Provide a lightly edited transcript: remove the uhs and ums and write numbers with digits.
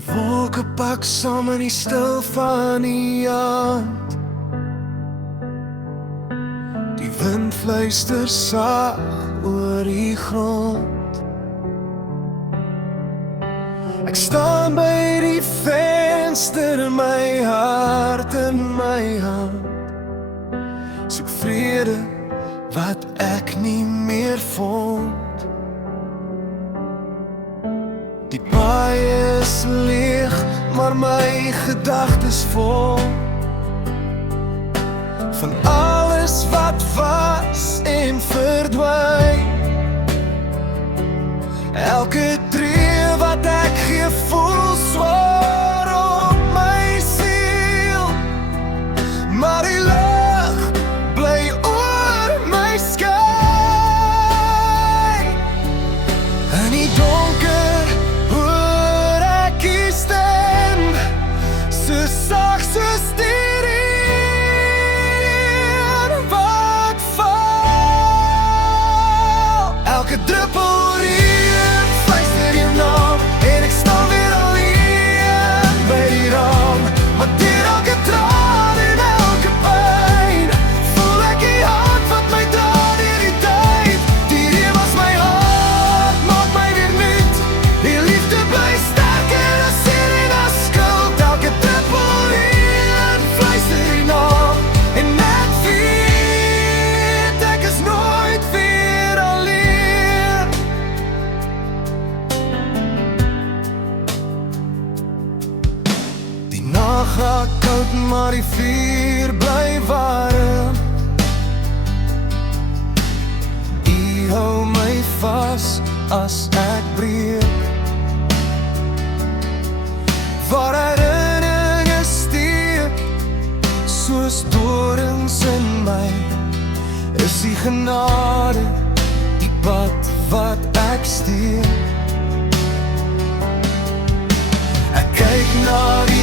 Die wolke pak saam in die stil van die aand. Die wind fluister sag oor die grond. Ek staan by die venster, my hart in my hand. Soek vrede wat ek nie meer vond. Die paai is leeg, maar my gedagtes vol van alles wat was en verdwyn. Elke tree wat ek gee voel swaar op my siel, maar die lig bly oor my skyn. In die donker hoor ek die stem, so sag soos die reën wat val. Elke druppel reën fluister jou naam, en ek staan weer alleen by die raam. Maar deur elke traan en elke pyn voel ek die hand wat my dra deur die tyd. Die reën was my hart, maak my weer nuut. Die liefde bly sterker as seer en as skuld. Elke druppel reën fluister jou naam, en ek weet ek is nooit weer alleen. Die nag raak koud, maar die vuur bly warm. U hou my vas as ek breek. Waar herinneringe steek soos dorings in my, is die genade die pad wat ek steek. Ek kyk na die